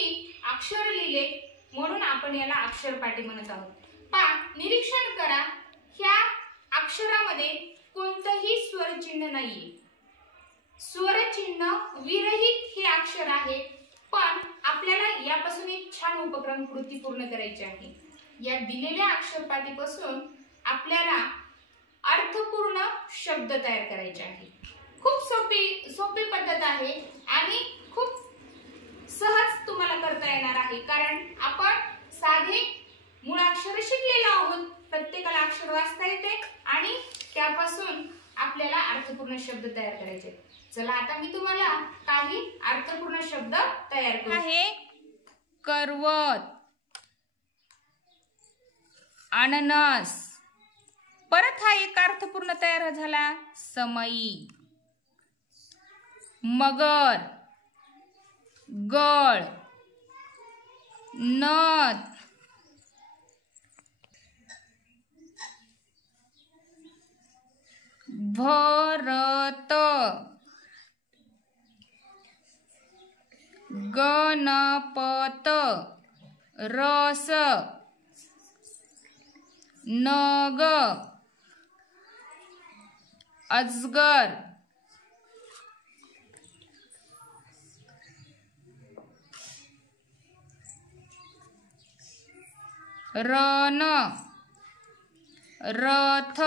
वरती अक्षर लिहिले म्हणून आपण याला अक्षरपाटी म्हणत आहोत. पहा, निरीक्षण करा, ह्या अक्षरामध्ये कोणतंही स्वरचिन्ह नाहीये. स्वरचिन्ह विरहित हे अक्षर आहे. पण आपल्याला यापासून एक छान उपक्रम कृती पूर्ण करायची आहे. या दिलेल्या अक्षरपाटीपासून आपल्याला अर्थपूर्ण शब्द तयार करायचे आहे. खूप सोपी पद्धत आहे आणि खूप सहज तुम्हाला करता येणार आहे, कारण आपण साधे मूळाक्षर शिकलेलो आहोत. प्रत्येकाला अक्षर वाचता येते आणि त्यापासून आपल्याला अर्थपूर्ण शब्द तयार करायचे. चला, आता मी तुम्हाला काही अर्थपूर्ण शब्द तयार करतो. आहे करवत, अननस. परत हा एक अर्थपूर्ण तयार झाला, समई. मगर, गळ, नथ, भरत, गणपत, रस, नग, अजगर, रण, रथ,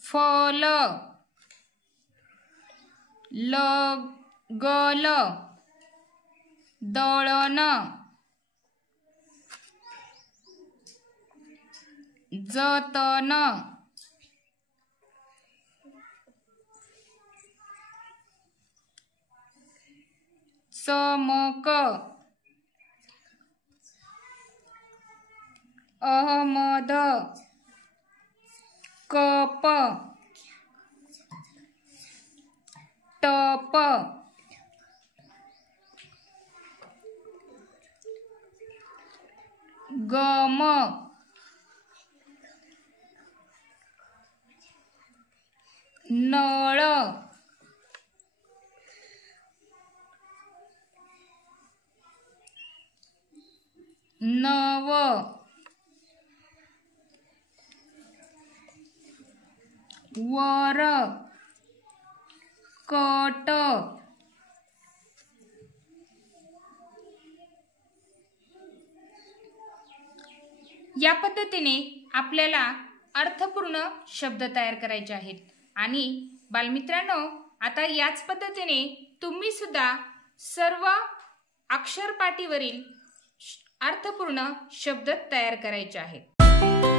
फल, लगल, दळण, जतन, चमक, अहमद, कप, टप, गम, नळ, नव, वर, कट, या पद्धतीने आपल्याला अर्थपूर्ण शब्द तयार करायचे आहेत. आणि बालमित्रांनो, आता याच पद्धतीने तुम्ही सुद्धा सर्व अक्षरपाटीवरील अर्थपूर्ण शब्द तयार करायचे आहेत.